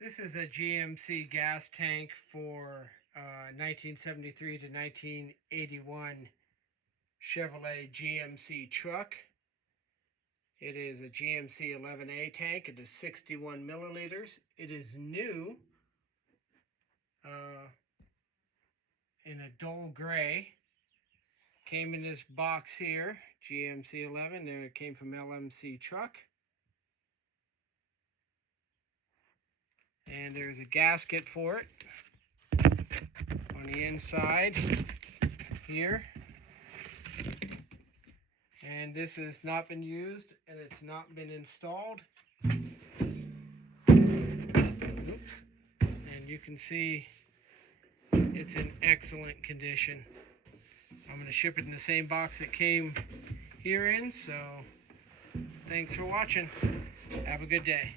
This is a GMC gas tank for 1973 to 1981 Chevrolet GMC truck. It is a GMC11A tank. It is 61 milliliters. It is new in a dull gray. Came in this box here, GMC11. There it came from LMC truck. And there's a gasket for it on the inside here. And this has not been used and it's not been installed. Oops. And you can see it's in excellent condition. I'm going to ship it in the same box it came here in. So thanks for watching. Have a good day.